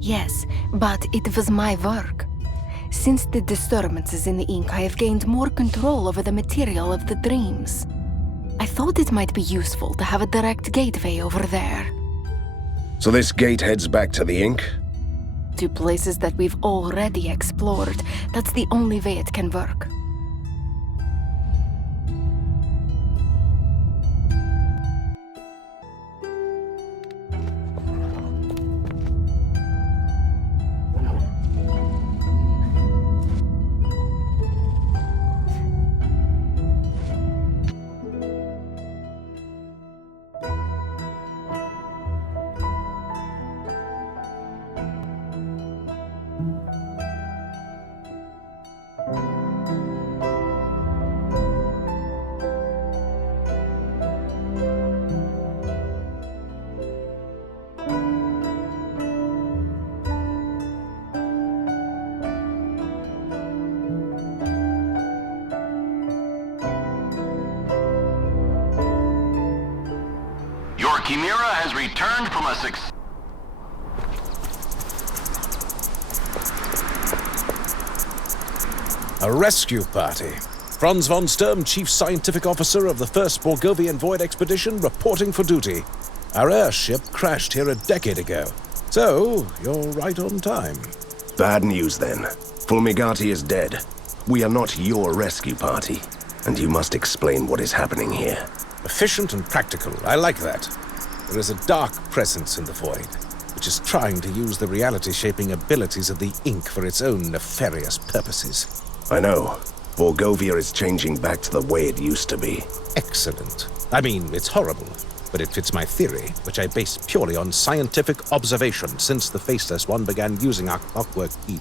Yes, but it was my work. Since the disturbances in the ink, I have gained more control over the material of the dreams. I thought it might be useful to have a direct gateway over there. So this gate heads back to the ink? To places that we've already explored. That's the only way it can work. Your Chimera has returned from a success. A rescue party. Franz von Sturm, Chief Scientific Officer of the 1st Borgovian Void Expedition, reporting for duty. Our airship crashed here a decade ago. So, you're right on time. Bad news then. Fulmigati is dead. We are not your rescue party, and you must explain what is happening here. Efficient and practical. I like that. There is a dark presence in the Void, which is trying to use the reality-shaping abilities of the ink for its own nefarious purposes. I know. Borgovia is changing back to the way it used to be. Excellent. I mean, it's horrible, but it fits my theory, which I base purely on scientific observation since the Faceless One began using our clockwork keep.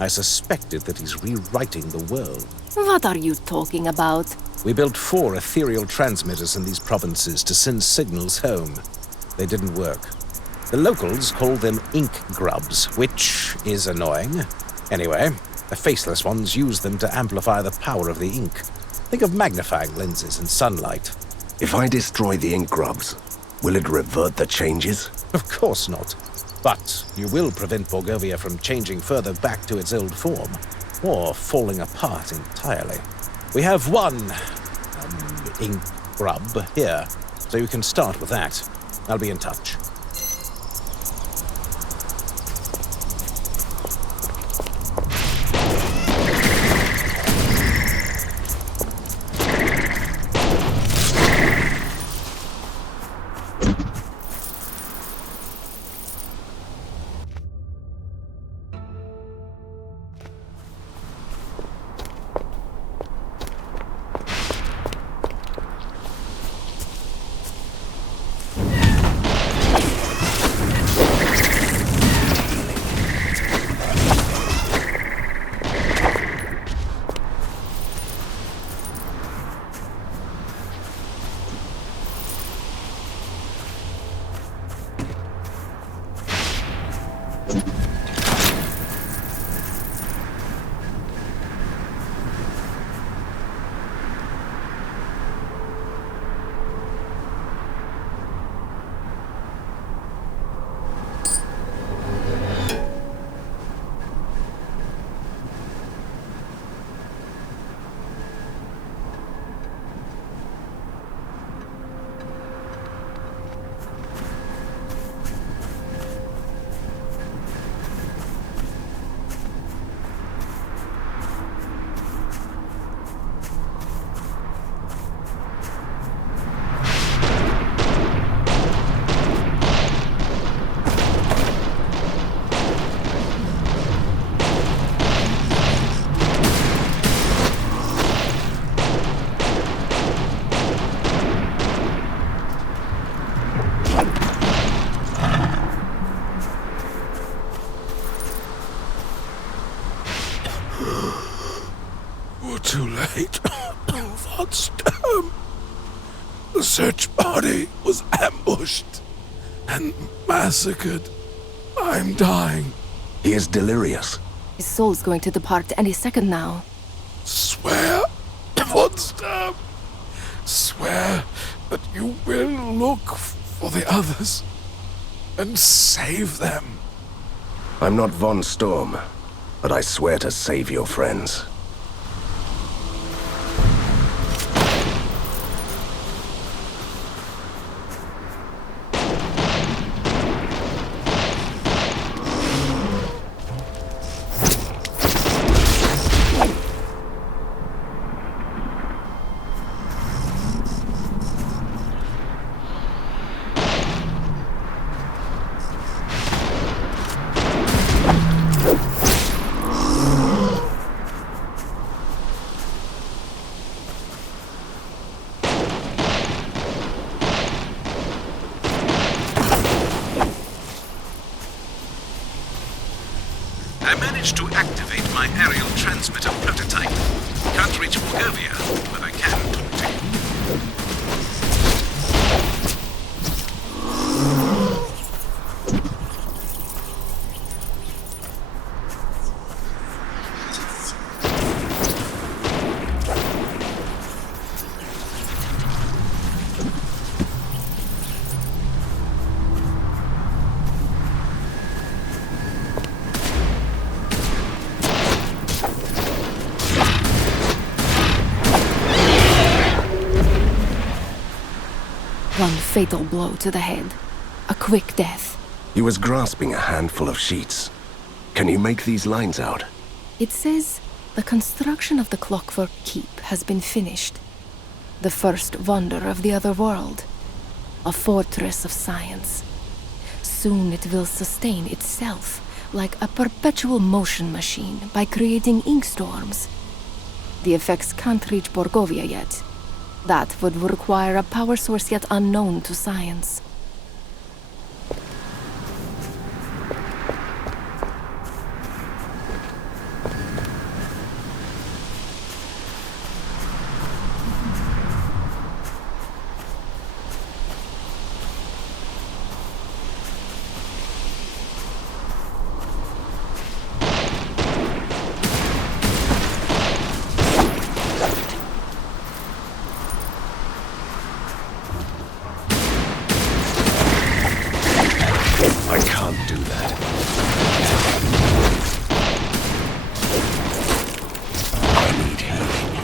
I suspected that he's rewriting the world. What are you talking about? We built 4 ethereal transmitters in these provinces to send signals home. They didn't work. The locals call them Inkgrubs, which is annoying. Anyway, the Faceless Ones use them to amplify the power of the ink. Think of magnifying lenses and sunlight. If I destroy the Inkgrubs, will it revert the changes? Of course not. But you will prevent Borgovia from changing further back to its old form, or falling apart entirely. We have one Inkgrub here, so you can start with that. I'll be in touch. Too late. Von Sturm. The search party was ambushed and massacred. I'm dying. He is delirious. His soul's going to depart any second now. Swear, Von Sturm. Swear that you will look for the others and save them. I'm not Von Storm, but I swear to save your friends. I managed to activate my aerial transmitter prototype. Can't reach Morgovia, but I can talk to you. One fatal blow to the head. A quick death. He was grasping a handful of sheets. Can you make these lines out? It says the construction of the Clockwork Keep has been finished. The first wonder of the other world. A fortress of science. Soon it will sustain itself like a perpetual motion machine by creating ink storms. The effects can't reach Borgovia yet. That would require a power source yet unknown to science. I can't do that. I need healing.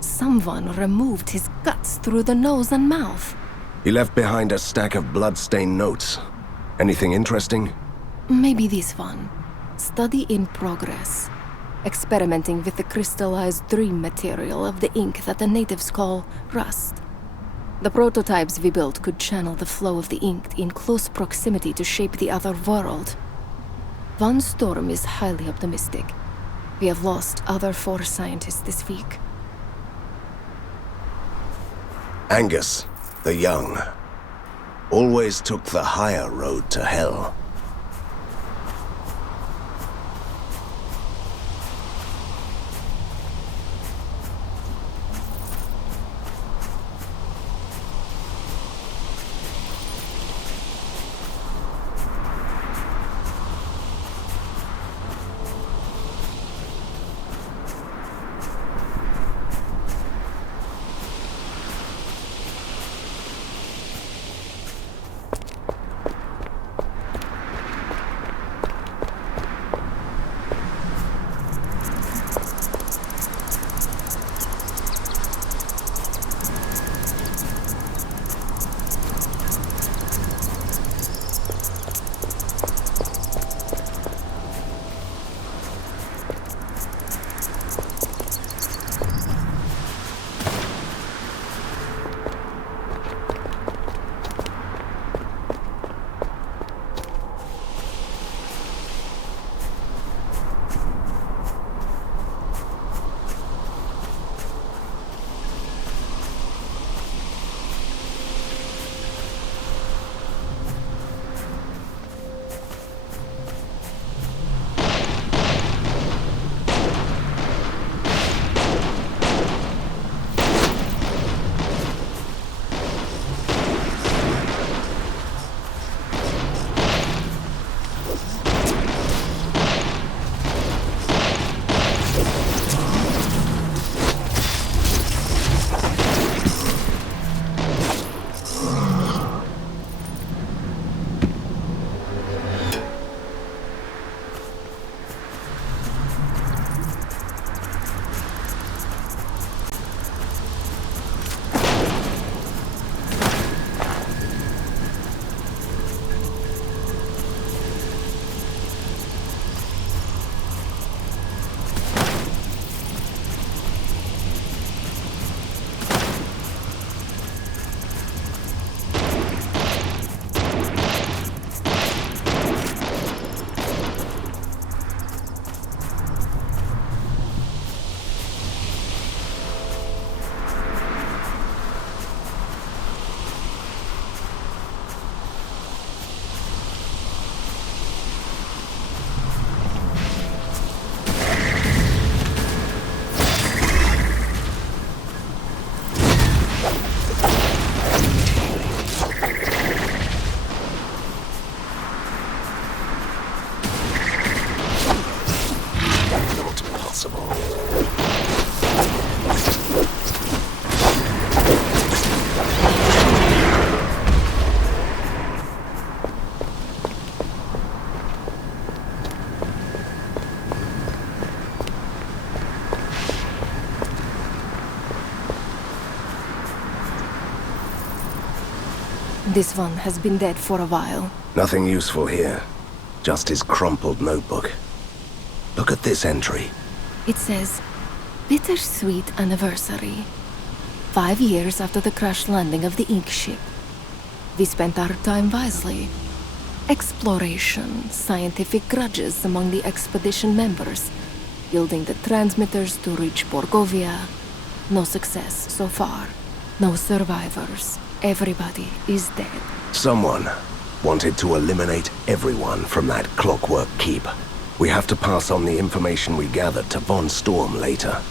Someone removed his guts through the nose and mouth. He left behind a stack of blood-stained notes. Anything interesting? Maybe this one. Study in progress. Experimenting with the crystallized dream material of the ink that the natives call rust. The prototypes we built could channel the flow of the ink in close proximity to shape the other world. Von Storm is highly optimistic. We have lost other 4 scientists this week. Angus, the young, always took the higher road to hell. This one has been dead for a while. Nothing useful here. Just his crumpled notebook. Look at this entry. It says, Bittersweet Anniversary. 5 years after the crash landing of the Ink ship. We spent our time wisely. Exploration, scientific grudges among the expedition members, building the transmitters to reach Borgovia. No success so far. No survivors. Everybody is dead. Someone wanted to eliminate everyone from that clockwork keep. We have to pass on the information we gathered to Von Storm later.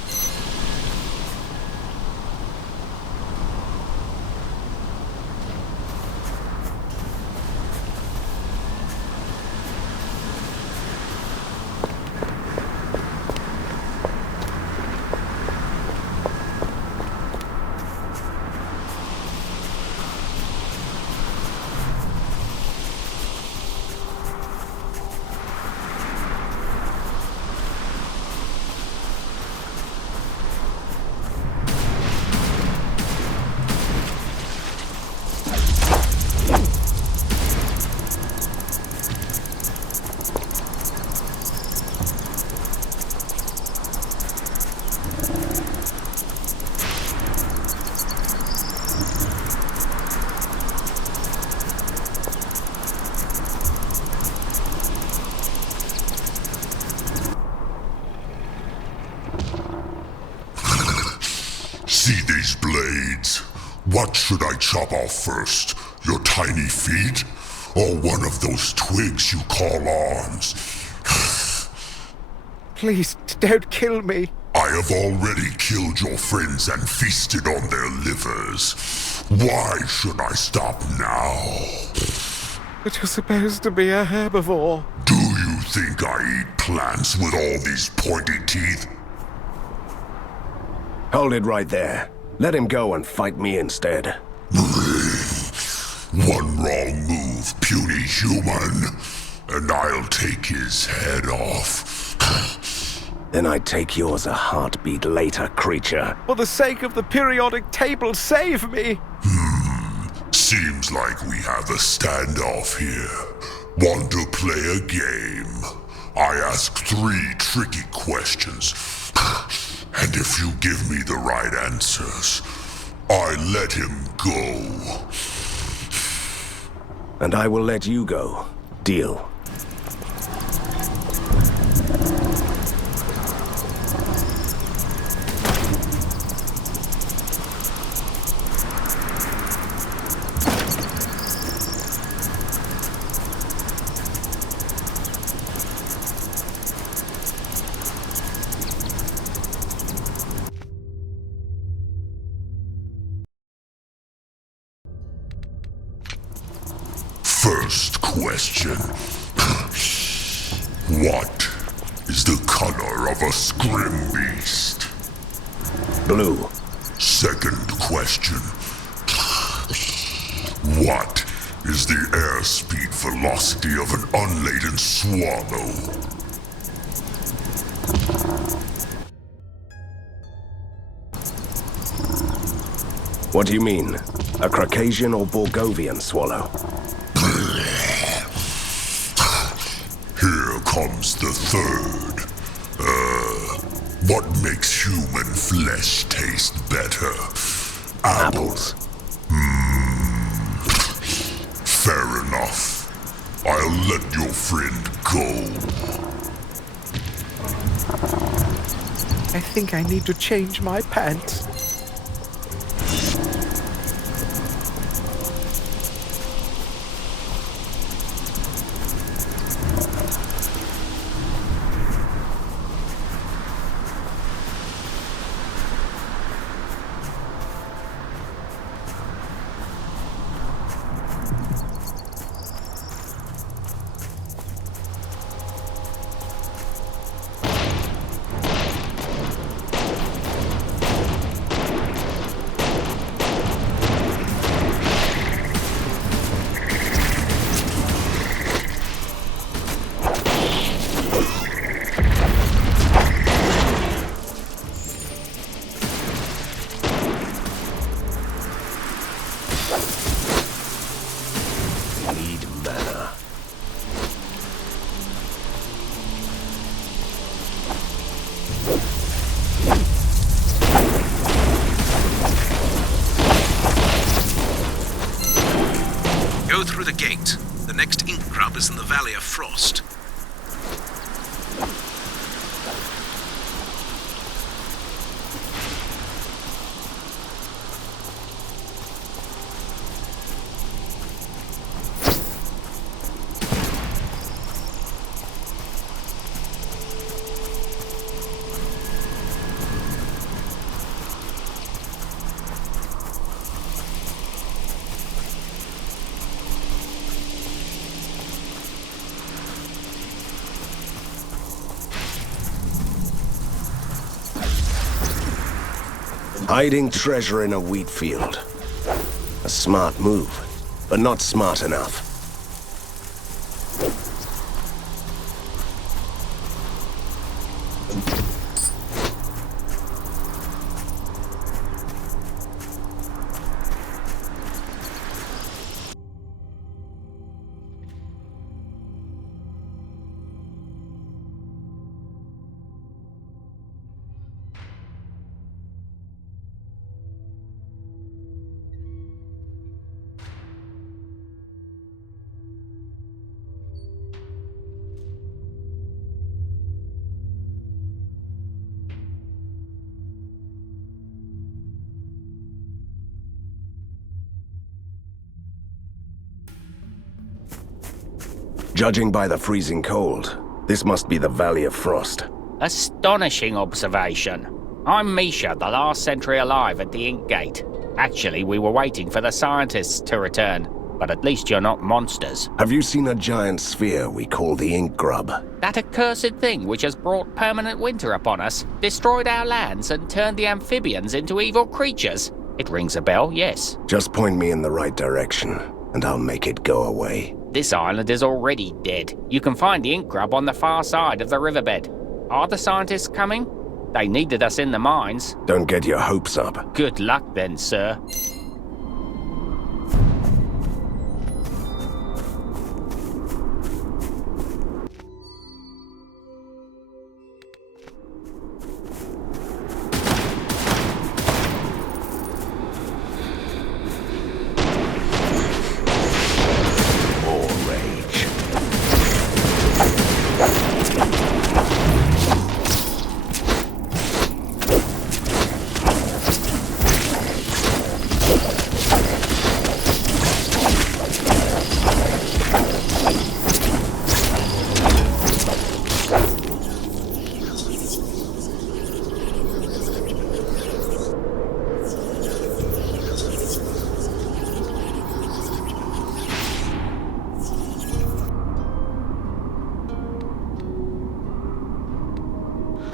See these blades? What should I chop off first? Your tiny feet? Or one of those twigs you call arms? Please, don't kill me. I have already killed your friends and feasted on their livers. Why should I stop now? But you're supposed to be a herbivore. Do you think I eat plants with all these pointy teeth? Hold it right there. Let him go and fight me instead. One wrong move, puny human, and I'll take his head off. Then I'd take yours a heartbeat later, creature. For the sake of the periodic table, save me! Seems like we have a standoff here. Want to play a game? I ask 3 tricky questions. And if you give me the right answers, I let him go. And I will let you go. Deal. First question. What is the color of a scrim beast? Blue. Second question. What is the airspeed velocity of an unladen swallow? What do you mean? A Caucasian or Borgovian swallow? Here comes the third. What makes human flesh taste better? Apples. Fair enough. I'll let your friend go. I think I need to change my pants. Go through the gate. The next Inkgrub is in the Valley of Frost. Hiding treasure in a wheat field. A smart move, but not smart enough. Judging by the freezing cold, this must be the Valley of Frost. Astonishing observation. I'm Misha, the last sentry alive at the Ink Gate. Actually, we were waiting for the scientists to return, but at least you're not monsters. Have you seen a giant sphere we call the Inkgrub? That accursed thing which has brought permanent winter upon us, destroyed our lands and turned the amphibians into evil creatures. It rings a bell, yes. Just point me in the right direction, and I'll make it go away. This island is already dead. You can find the Inkgrub on the far side of the riverbed. Are the scientists coming? They needed us in the mines. Don't get your hopes up. Good luck then, sir.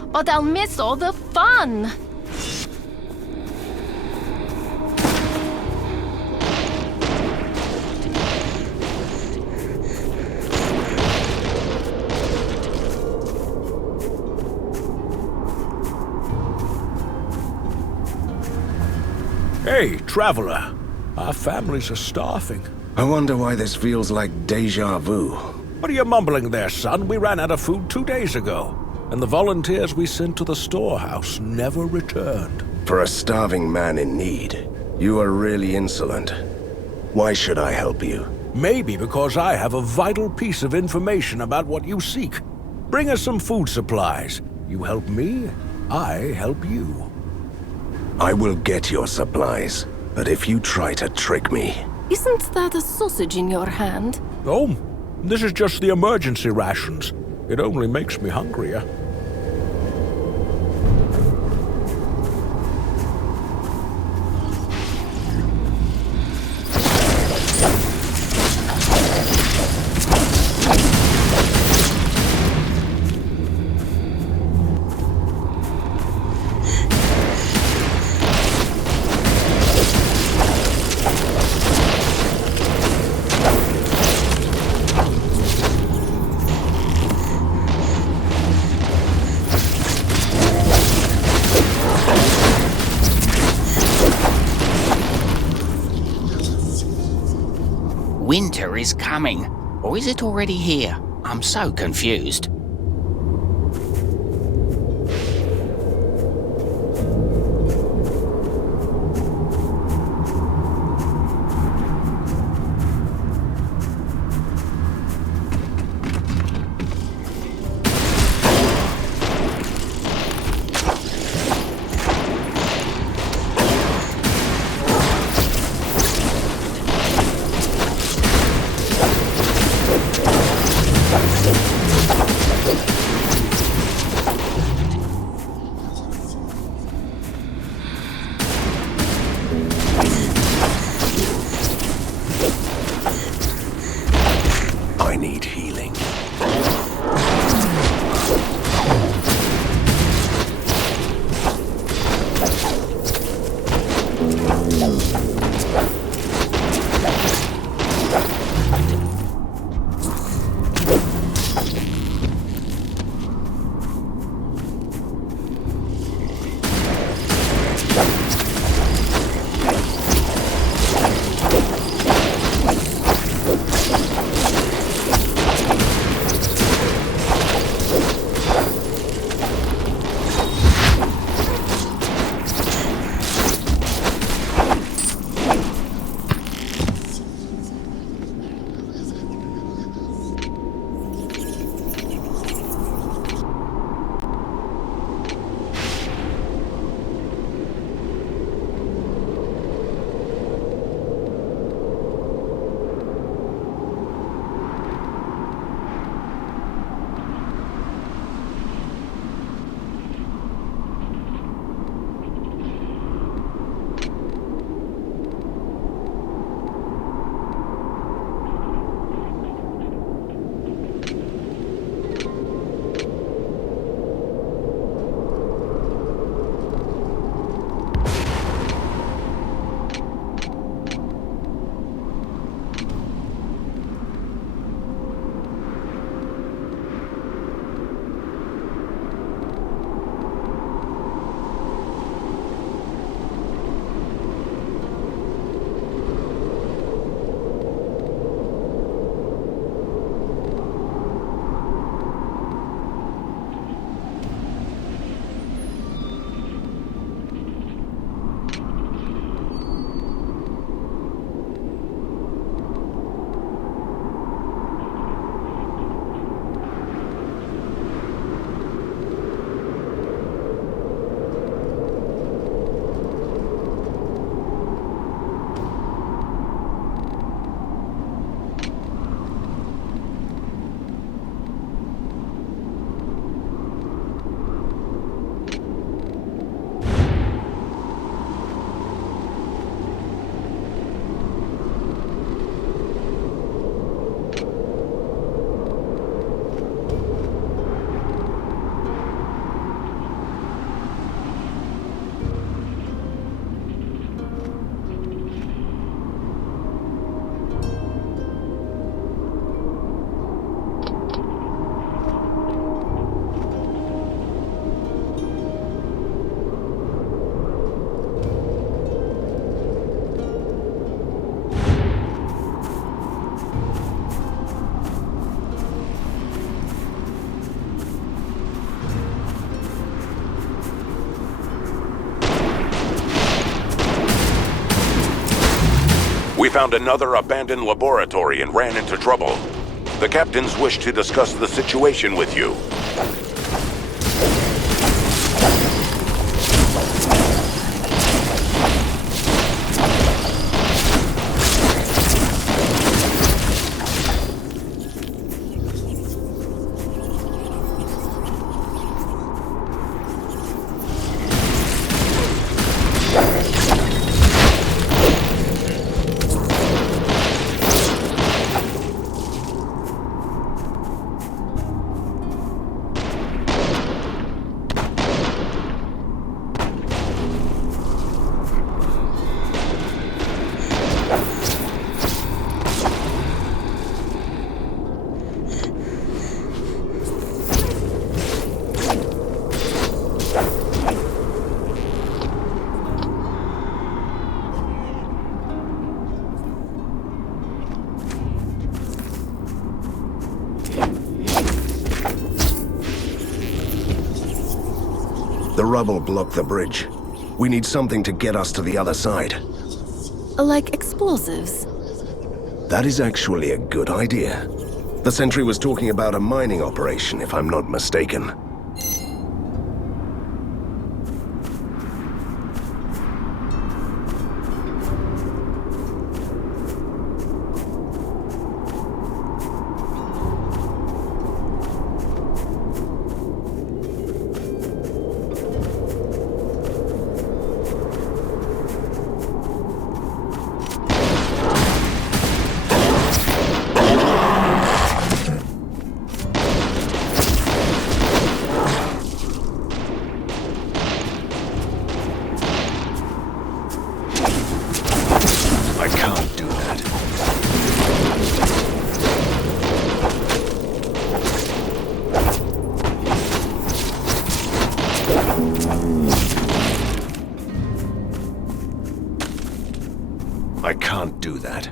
But I'll miss all the fun! Hey, traveler. Our families are starving. I wonder why this feels like deja vu. What are you mumbling there, son? We ran out of food 2 days ago, and the volunteers we sent to the storehouse never returned. For a starving man in need, you are really insolent. Why should I help you? Maybe because I have a vital piece of information about what you seek. Bring us some food supplies. You help me, I help you. I will get your supplies, but if you try to trick me... Isn't that a sausage in your hand? Oh, this is just the emergency rations. It only makes me hungrier. Winter is coming, or is it already here? I'm so confused. We found another abandoned laboratory and ran into trouble. The captains wish to discuss the situation with you. The rubble blocked the bridge. We need something to get us to the other side. Like explosives? That is actually a good idea. The sentry was talking about a mining operation, if I'm not mistaken. I can't do that. I can't do that.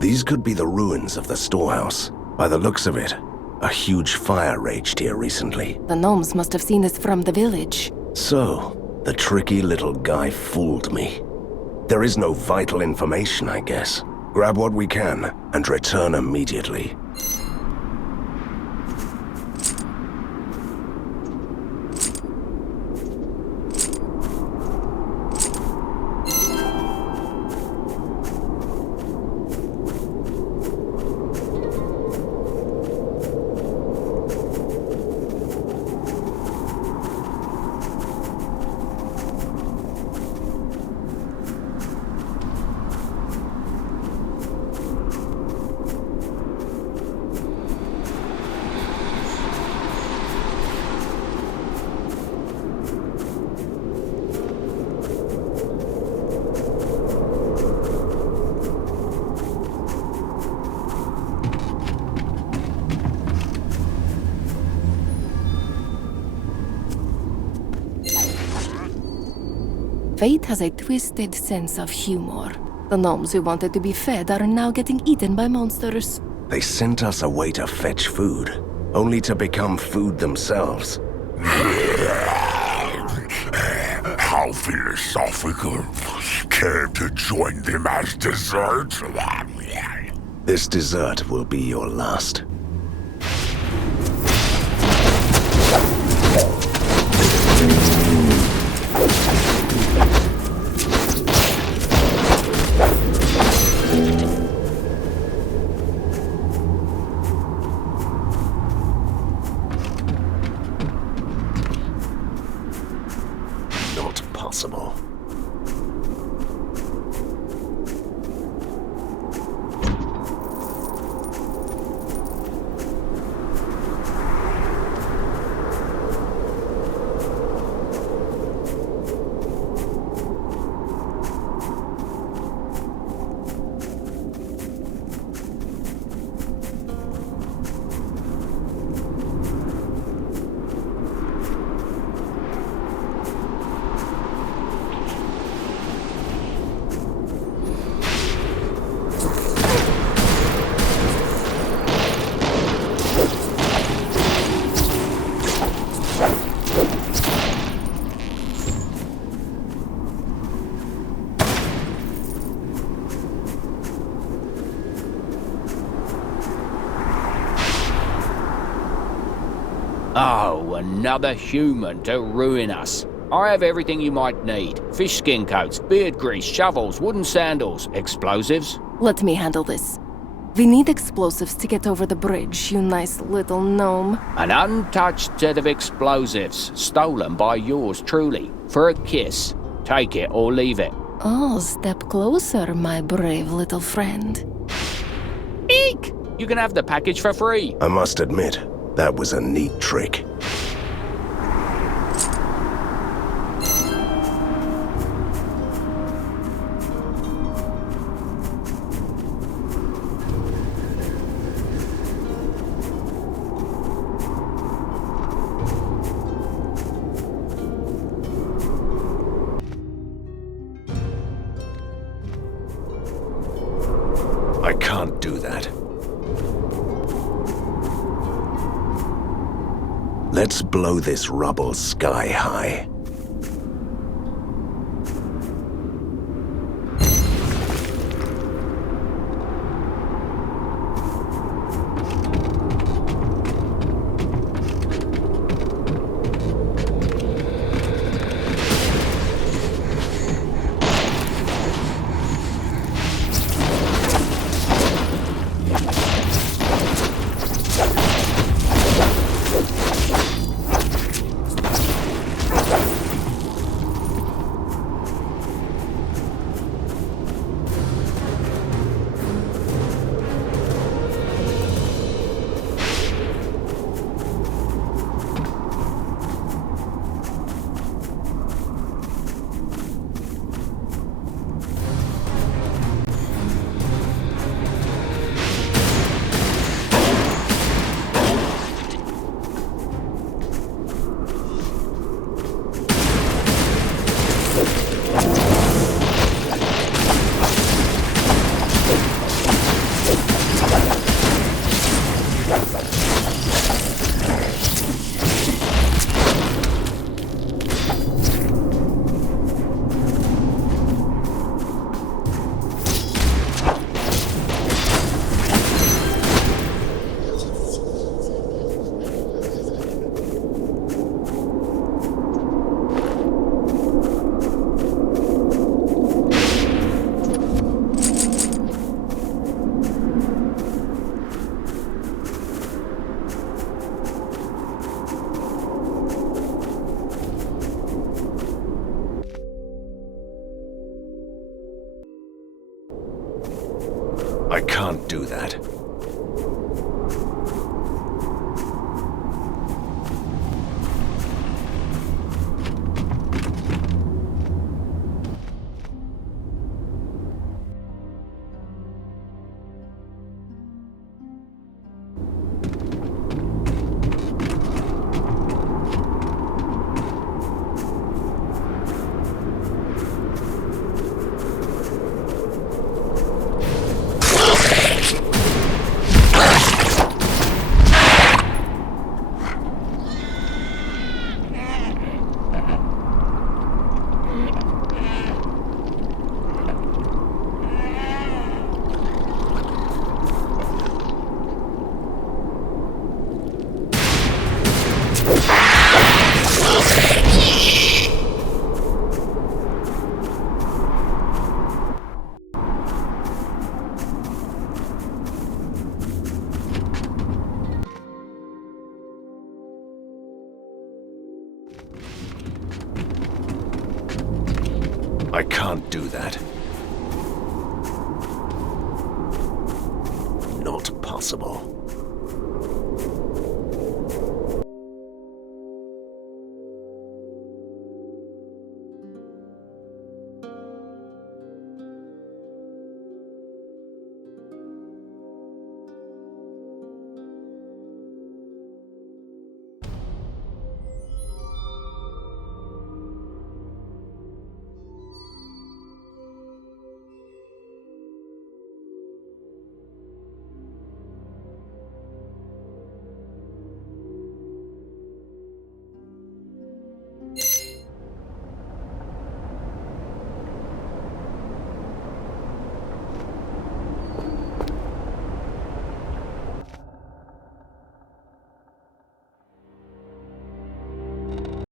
These could be the ruins of the storehouse. By the looks of it, a huge fire raged here recently. The gnomes must have seen us from the village. So, the tricky little guy fooled me. There is no vital information, I guess. Grab what we can and return immediately. Fate has a twisted sense of humor. The gnomes who wanted to be fed are now getting eaten by monsters. They sent us away to fetch food, only to become food themselves. How philosophical. Care to join them as dessert? This dessert will be your last. Not possible. Oh, another human to ruin us. I have everything you might need. Fish skin coats, beard grease, shovels, wooden sandals, explosives. Let me handle this. We need explosives to get over the bridge, you nice little gnome. An untouched set of explosives, stolen by yours truly, for a kiss. Take it or leave it. Oh, step closer, my brave little friend. Eek! You can have the package for free. I must admit, that was a neat trick. I can't do that. Let's blow this rubble sky high. I can't do that. I can't do that. Not possible.